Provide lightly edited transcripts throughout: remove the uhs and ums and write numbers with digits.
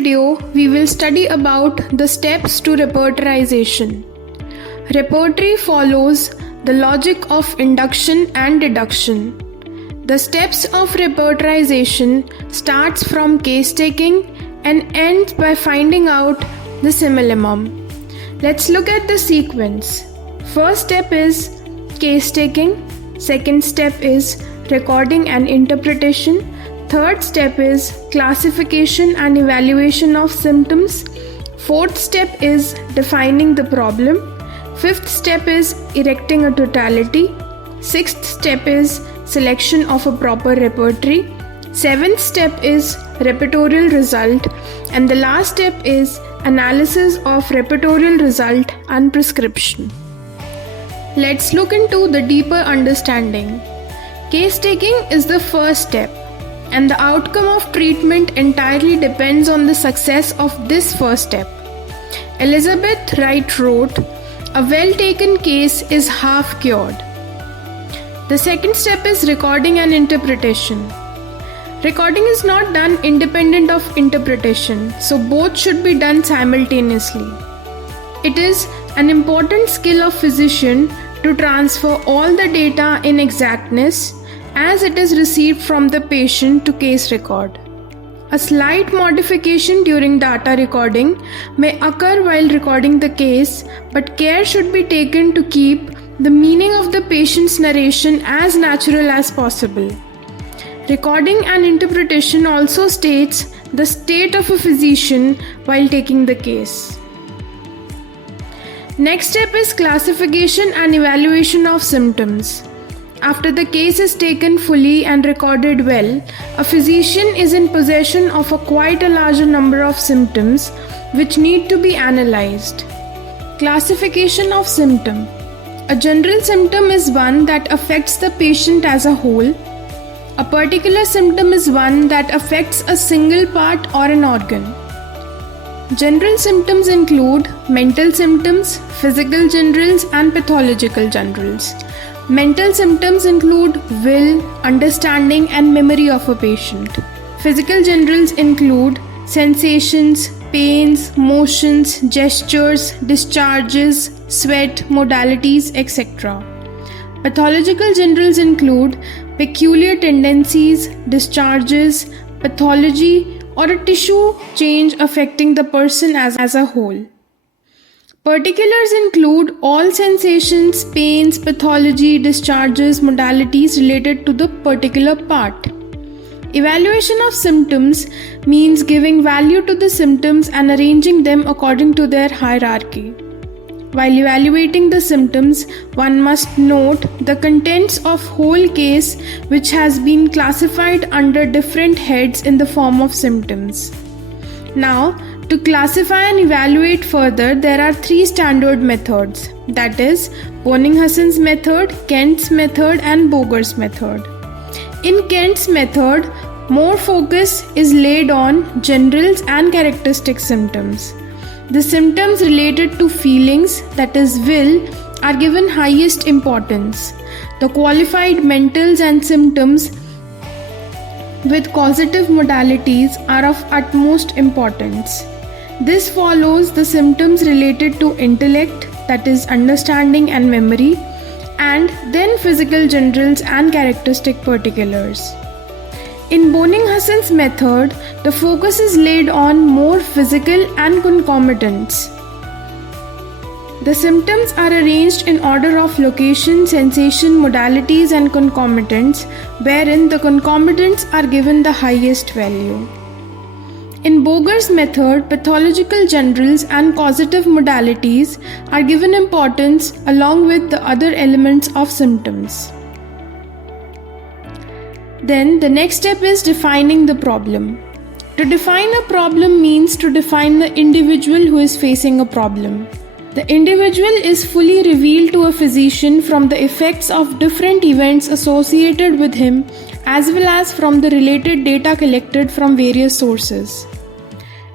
video, we will study about the steps to repertorization. Repertory follows the logic of induction and deduction. The steps of repertorization starts from case taking and ends by finding out the simillimum. Let's look at the sequence. First step is case taking. Second step is recording and interpretation. Third step is classification and evaluation of symptoms. Fourth step is defining the problem. Fifth step is erecting a totality. Sixth step is selection of a proper repertory. Seventh step is repertorial result. And the last step is analysis of repertorial result and prescription. Let's look into the deeper understanding. Case taking is the first step, and the outcome of treatment entirely depends on the success of this first step. Elizabeth Wright wrote, "A well-taken case is half cured." The second step is recording and interpretation. Recording is not done independent of interpretation, so both should be done simultaneously. It is an important skill of physician to transfer all the data in exactness as it is received from the patient to case record. A slight modification during data recording may occur while recording the case, but care should be taken to keep the meaning of the patient's narration as natural as possible. Recording and interpretation also states the state of a physician while taking the case. Next step is classification and evaluation of symptoms. After the case is taken fully and recorded well, a physician is in possession of quite a larger number of symptoms which need to be analyzed. Classification of symptom. A general symptom is one that affects the patient as a whole. A particular symptom is one that affects a single part or an organ. General symptoms include mental symptoms, physical generals, and pathological generals. Mental symptoms include will, understanding, and memory of a patient. Physical generals include sensations, pains, motions, gestures, discharges, sweat, modalities, etc. Pathological generals include peculiar tendencies, discharges, pathology, or a tissue change affecting the person as a whole. Particulars include all sensations, pains, pathology, discharges, modalities related to the particular part. Evaluation of symptoms means giving value to the symptoms and arranging them according to their hierarchy. While evaluating the symptoms, one must note the contents of whole case which has been classified under different heads in the form of symptoms. Now, to classify and evaluate further, there are three standard methods, that is, Bonninghassen's method, Kent's method, and Boger's method. In Kent's method, more focus is laid on generals and characteristic symptoms. The symptoms related to feelings, that is will, are given highest importance. The qualified mentals and symptoms with causative modalities are of utmost importance. This follows the symptoms related to intellect, that is understanding and memory, and then physical generals and characteristic particulars. In Bonninghassen's method, the focus is laid on more physical and concomitants. The symptoms are arranged in order of location, sensation, modalities, and concomitants, wherein the concomitants are given the highest value. In Boger's method, pathological generals and causative modalities are given importance along with the other elements of symptoms. Then the next step is defining the problem. To define a problem means to define the individual who is facing a problem. The individual is fully revealed to a physician from the effects of different events associated with him as well as from the related data collected from various sources.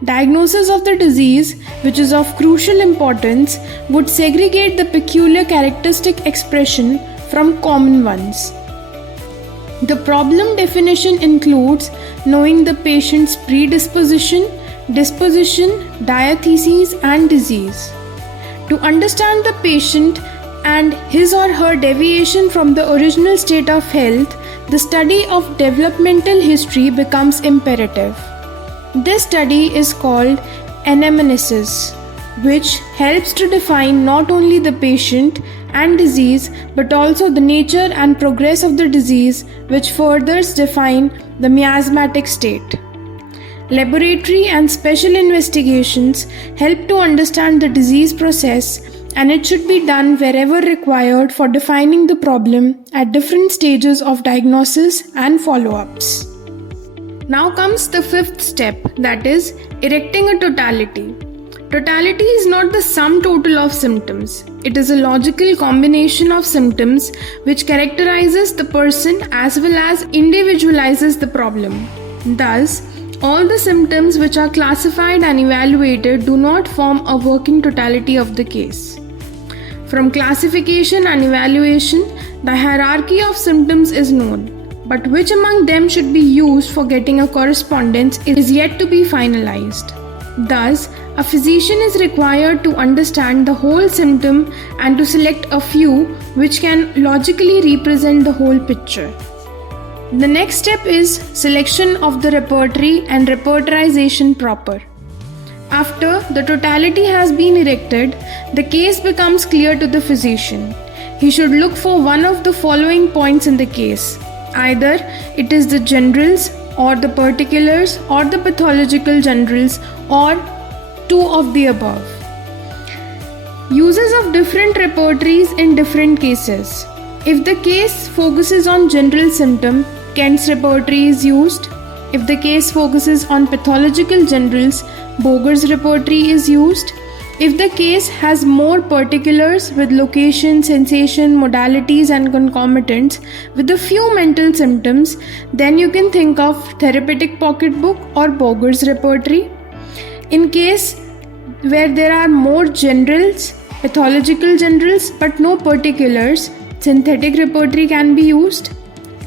Diagnosis of the disease, which is of crucial importance, would segregate the peculiar characteristic expression from common ones. The problem definition includes knowing the patient's predisposition, disposition, diathesis, and disease. To understand the patient and his or her deviation from the original state of health, the study of developmental history becomes imperative. This study is called anamnesis, which helps to define not only the patient and disease but also the nature and progress of the disease, which further define the miasmatic state. Laboratory and special investigations help to understand the disease process, and it should be done wherever required for defining the problem at different stages of diagnosis and follow-ups. Now comes the fifth step, that is erecting a totality. Totality is not the sum total of symptoms. It is a logical combination of symptoms which characterizes the person as well as individualizes the problem. Thus, all the symptoms which are classified and evaluated do not form a working totality of the case. From classification and evaluation, the hierarchy of symptoms is known, but which among them should be used for getting a correspondence is yet to be finalized. Thus, a physician is required to understand the whole symptom and to select a few which can logically represent the whole picture. The next step is selection of the repertory and repertorization proper. After the totality has been erected, the case becomes clear to the physician. He should look for one of the following points in the case. Either it is the generals or the particulars or the pathological generals or two of the above. Uses of different repertories in different cases. If the case focuses on general symptom, Kent's repertory is used. If the case focuses on pathological generals, Boger's repertory is used. If the case has more particulars with location, sensation, modalities and concomitants with a few mental symptoms, then you can think of therapeutic pocketbook or Boger's repertory. In case where there are more generals, pathological generals but no particulars, synthetic repertory can be used.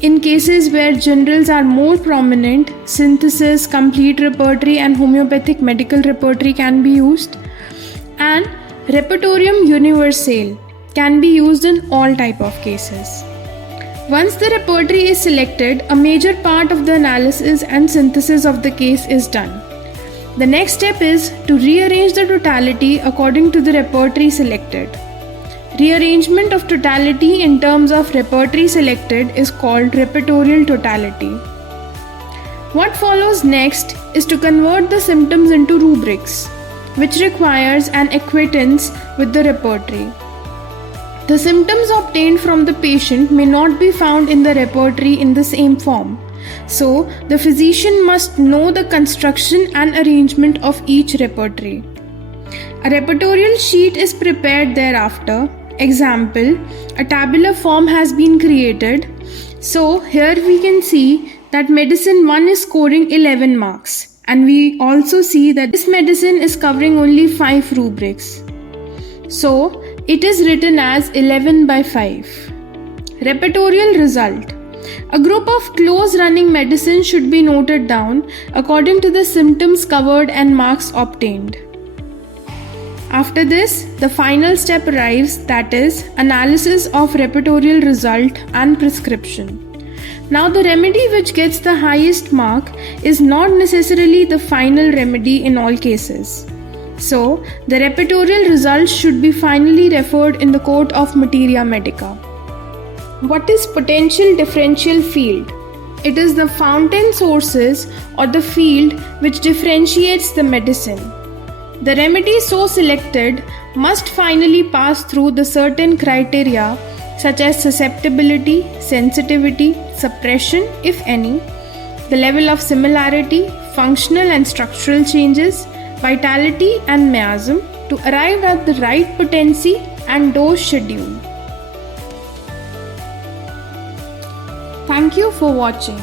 In cases where generals are more prominent, synthesis, complete repertory and homeopathic medical repertory can be used. And Repertorium universale can be used in all type of cases. Once the repertory is selected, a major part of the analysis and synthesis of the case is done. The next step is to rearrange the totality according to the repertory selected. Rearrangement of totality in terms of repertory selected is called repertorial totality. What follows next is to convert the symptoms into rubrics, which requires an acquaintance with the repertory. The symptoms obtained from the patient may not be found in the repertory in the same form. So, the physician must know the construction and arrangement of each repertory. A repertorial sheet is prepared thereafter. Example, a tabular form has been created. So, here we can see that medicine 1 is scoring 11 marks. And we also see that this medicine is covering only 5 rubrics. So, it is written as 11 by 5. Repertorial result. A group of close running medicines should be noted down according to the symptoms covered and marks obtained. After this, the final step arrives, that is, analysis of repertorial result and prescription. Now, the remedy which gets the highest mark is not necessarily the final remedy in all cases. So, the repertorial results should be finally referred in the court of materia medica. What is potential differential field? It is the fountain sources or the field which differentiates the medicine. The remedy so selected must finally pass through the certain criteria such as susceptibility, sensitivity, suppression if any, the level of similarity, functional and structural changes, vitality and miasm to arrive at the right potency and dose schedule. Thank you for watching.